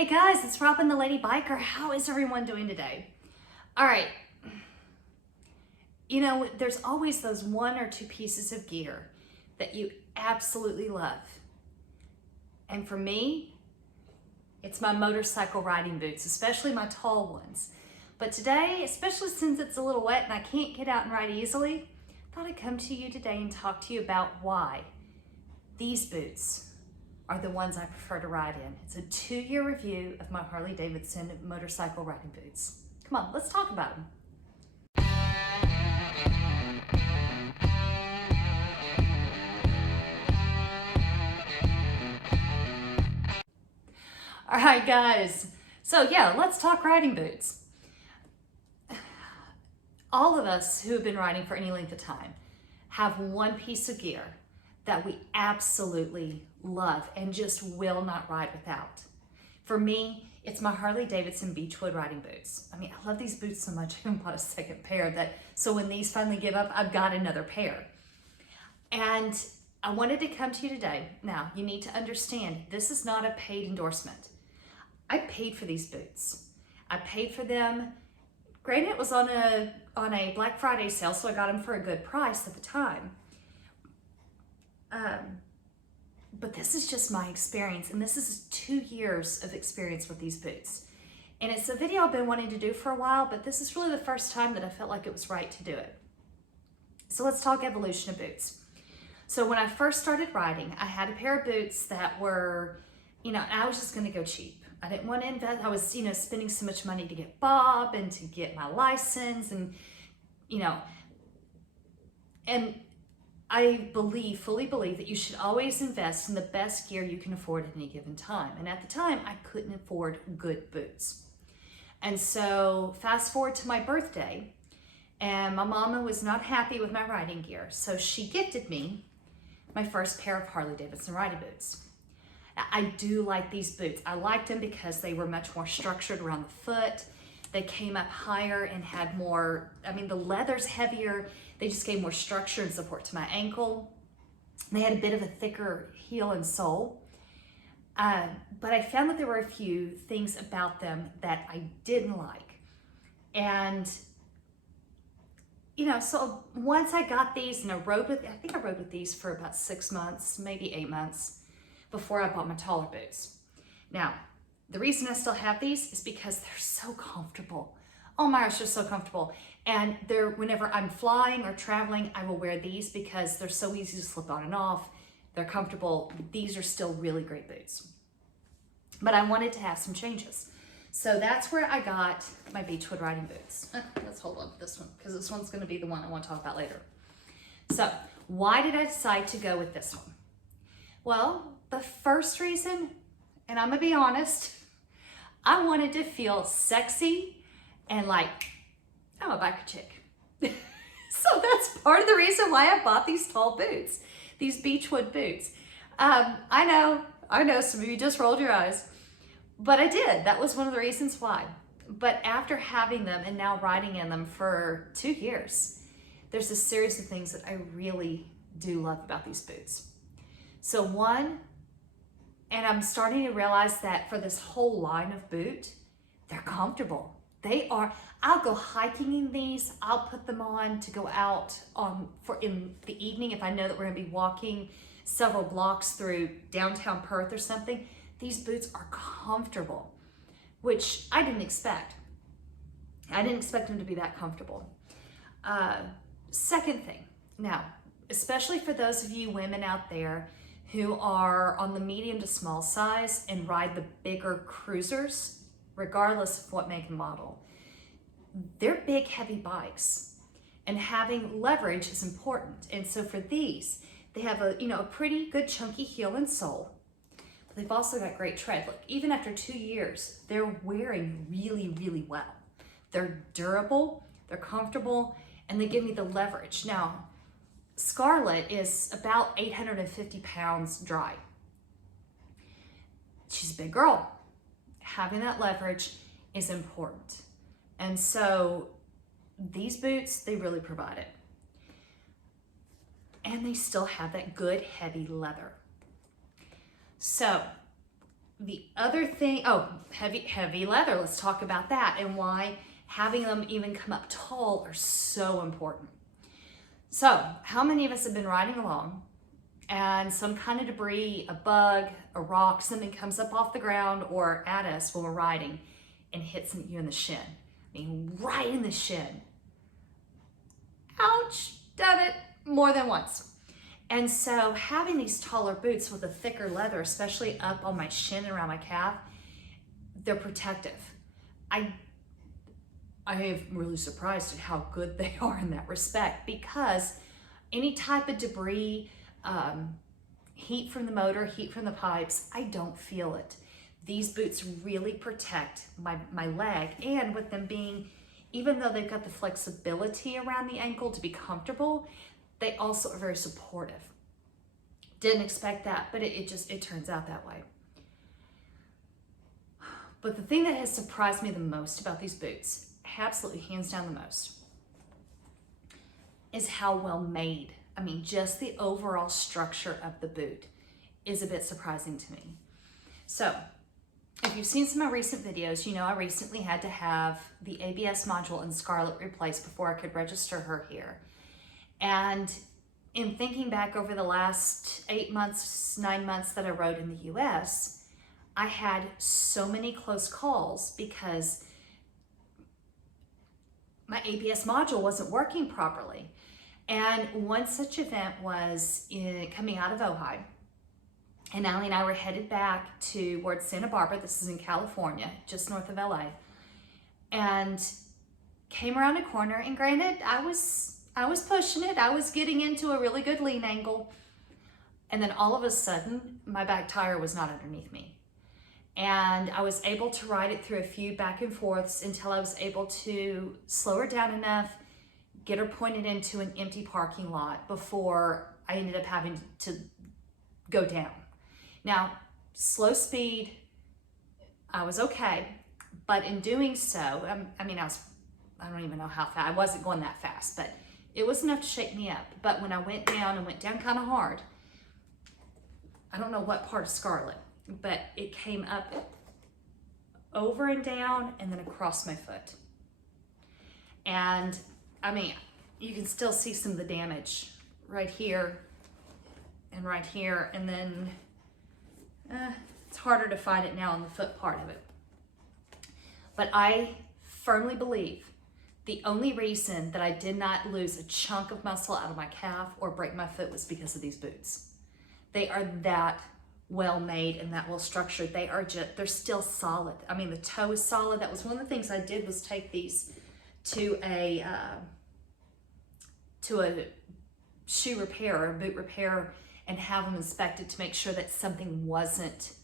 Hey guys, it's Robin the Lady Biker. How is everyone doing today? All right. You know, there's always those one or two pieces of gear that you absolutely love. And for me, it's my motorcycle riding boots, especially my tall ones. But today, especially since it's a little wet and I can't get out and ride easily, I thought I'd come to you today and talk to you about why these boots are the ones I prefer to ride in. It's a 2-year review of my Harley-Davidson Motorcycle Riding Boots. Come on, let's talk about them. All right, guys. So yeah, let's talk riding boots. All of us who have been riding for any length of time have one piece of gear that we absolutely love and just will not ride without. For me, it's my Harley-Davidson Beechwood riding boots. I mean, I love these boots so much, I haven't bought a second pair, so when these finally give up, I've got another pair. And I wanted to come to you today. Now, you need to understand, this is not a paid endorsement. I paid for these boots. I paid for them. Granted, it was on a Black Friday sale, so I got them for a good price at the time. But this is just my experience, and this is 2 years of experience with these boots. And it's a video I've been wanting to do for a while, but this is really the first time that I felt like it was right to do it. So let's talk evolution of boots. So when I first started riding, I had a pair of boots that were, I was just gonna go cheap. I didn't want to invest. I was, spending so much money to get Bob and to get my license and, and I fully believe that you should always invest in the best gear you can afford at any given time. And at the time, I couldn't afford good boots. And so fast forward to my birthday, and my mama was not happy with my riding gear. So she gifted me my first pair of Harley-Davidson riding boots. I do like these boots. I liked them because they were much more structured around the foot. They came up higher and had more, the leather's heavier. They just gave more structure and support to my ankle. They had a bit of a thicker heel and sole. But I found that there were a few things about them that I didn't like. And, so once I got these and I rode with these for about 6 months, maybe 8 months before I bought my taller boots. Now, the reason I still have these is because they're so comfortable. Oh my gosh, they're so comfortable. And whenever I'm flying or traveling, I will wear these because they're so easy to slip on and off. They're comfortable. These are still really great boots. But I wanted to have some changes. So that's where I got my Beechwood riding boots. Let's hold on to this one because this one's gonna be the one I want to talk about later. So why did I decide to go with this one? Well, the first reason, and I'm gonna be honest, I wanted to feel sexy and like I'm a biker chick. So that's part of the reason why I bought these tall boots, these Beechwood boots. I know some of you just rolled your eyes, but I did. That was one of the reasons why. But after having them and now riding in them for 2 years, there's a series of things that I really do love about these boots. So one, and I'm starting to realize that for this whole line of boot, they're comfortable. I'll go hiking in these. I'll put them on to go out in the evening if I know that we're gonna be walking several blocks through downtown Perth or something. These boots are comfortable, which I didn't expect. I didn't expect them to be that comfortable. Second thing, now, especially for those of you women out there who are on the medium to small size and ride the bigger cruisers, regardless of what make and model. They're big, heavy bikes, and having leverage is important. And so for these, they have a pretty good chunky heel and sole. But they've also got great tread. Look, even after 2 years, they're wearing really, really well. They're durable, they're comfortable, and they give me the leverage. Now, Scarlett is about 850 pounds dry. She's a big girl. Having that leverage is important. And so these boots, they really provide it. And they still have that good heavy leather. So The other thing, oh, heavy leather. Let's talk about that and why having them even come up tall are so important. So, how many of us have been riding along and some kind of debris, a bug, a rock, something comes up off the ground or at us when we're riding and hits you in the shin? I mean, right in the shin. Ouch, done it more than once. And so having these taller boots with a thicker leather, especially up on my shin and around my calf, they're protective. I am really surprised at how good they are in that respect, because any type of debris, heat from the motor, heat from the pipes, I don't feel it. These boots really protect my leg, and with them being, even though they've got the flexibility around the ankle to be comfortable, they also are very supportive. Didn't expect that, but it turns out that way. But the thing that has surprised me the most about these boots, absolutely hands down the most, is how well made. I mean, just the overall structure of the boot is a bit surprising to me. So, if you've seen some of my recent videos, you know I recently had to have the ABS module in Scarlett replaced before I could register her here. And in thinking back over the last 8 months, 9 months that I rode in the US, I had so many close calls because my ABS module wasn't working properly. And one such event was coming out of Ojai. And Allie and I were headed back towards Santa Barbara. This is in California, just north of LA. And came around a corner, and granted, I was pushing it. I was getting into a really good lean angle. And then all of a sudden, my back tire was not underneath me. And I was able to ride it through a few back and forths until I was able to slow her down enough, get her pointed into an empty parking lot before I ended up having to go down. Now, slow speed, I was okay. But in doing so, I don't even know how fast, I wasn't going that fast, but it was enough to shake me up. But when I went down kind of hard, I don't know what part of Scarlett, but it came up over and down and then across my foot. And I mean, you can still see some of the damage right here and right here. And then it's harder to find it now on the foot part of it. But I firmly believe the only reason that I did not lose a chunk of muscle out of my calf or break my foot was because of these boots. They are that well made and that well structured. They're still solid. I mean, the toe is solid. That was one of the things I did, was take these to a shoe repair or a boot repair and have them inspected to make sure that something wasn't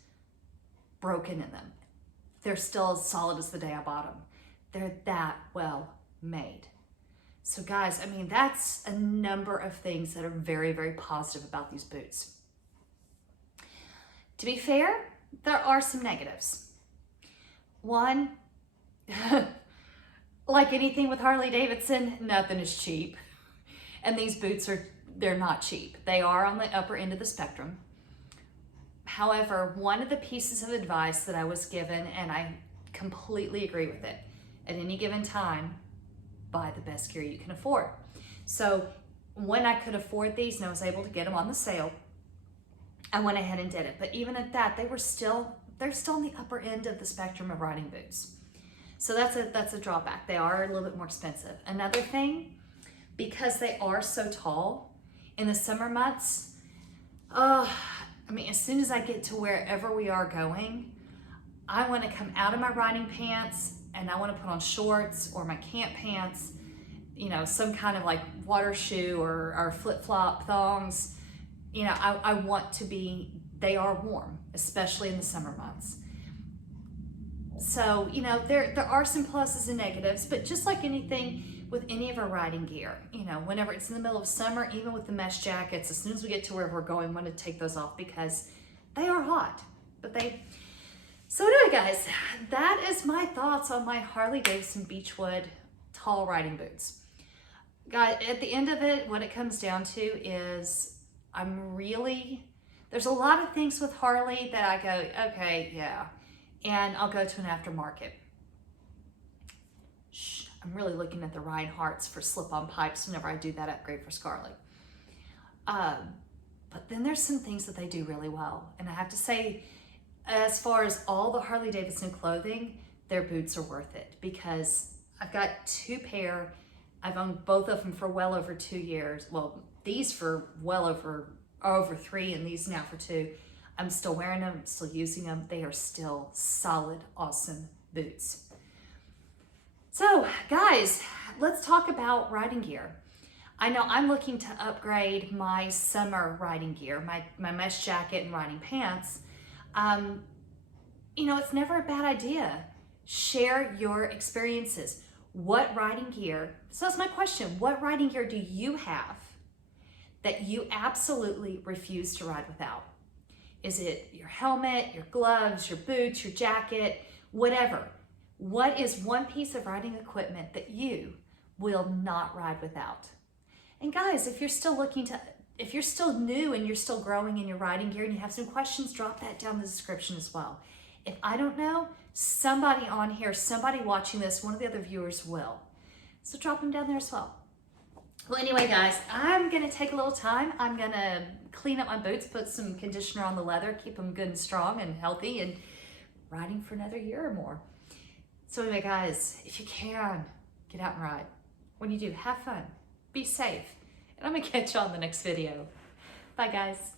broken in them. They're still as solid as the day I bought them. They're that well made. So guys, I mean, that's a number of things that are very, very positive about these boots. To be fair, there are some negatives. One, like anything with Harley-Davidson, nothing is cheap. And these boots they're not cheap. They are on the upper end of the spectrum. However, one of the pieces of advice that I was given, and I completely agree with it, at any given time, buy the best gear you can afford. So when I could afford these and I was able to get them on the sale, I went ahead and did it. But even at that, they're still on the upper end of the spectrum of riding boots. So that's a drawback. They are a little bit more expensive. Another thing, because they are so tall, in the summer months, I mean, as soon as I get to wherever we are going, I want to come out of my riding pants and I want to put on shorts or my camp pants, you know, some kind of like water shoe or flip-flop thongs. You know, I want to be, they are warm, especially in the summer months. So, you know, there are some pluses and negatives, but just like anything with any of our riding gear, you know, whenever it's in the middle of summer, even with the mesh jackets, as soon as we get to where we're going, we want to take those off because they are hot. So anyway, guys, that is my thoughts on my Harley-Davidson Beechwood tall riding boots. Guys, at the end of it, what it comes down to is There's a lot of things with Harley that I go, okay, yeah, and I'll go to an aftermarket. Shh, I'm really looking at the Reinhardts for slip-on pipes whenever I do that upgrade for Scarlett. But then there's some things that they do really well. And I have to say, as far as all the Harley-Davidson clothing, their boots are worth it, because I've got 2 pair. I've owned both of them for well over 2 years. Well, these for well over 3, and these now for 2. I'm still wearing them, I'm still using them. They are still solid, awesome boots. So guys, let's talk about riding gear. I know I'm looking to upgrade my summer riding gear, my mesh jacket and riding pants. You know, it's never a bad idea. Share your experiences. What riding gear, so that's my question, what riding gear do you have that you absolutely refuse to ride without? Is it your helmet, your gloves, your boots, your jacket, whatever? What is one piece of riding equipment that you will not ride without? And guys, if you're still new and you're still growing in your riding gear and you have some questions, drop that down in the description as well. If I don't know, somebody on here, somebody watching this, one of the other viewers will. So drop them down there as well. Well, anyway, guys, I'm gonna take a little time. I'm gonna clean up my boots, put some conditioner on the leather, keep them good and strong and healthy, and riding for another year or more. So anyway, guys, if you can, get out and ride. When you do, have fun, be safe, and I'm gonna catch you on the next video. Bye, guys.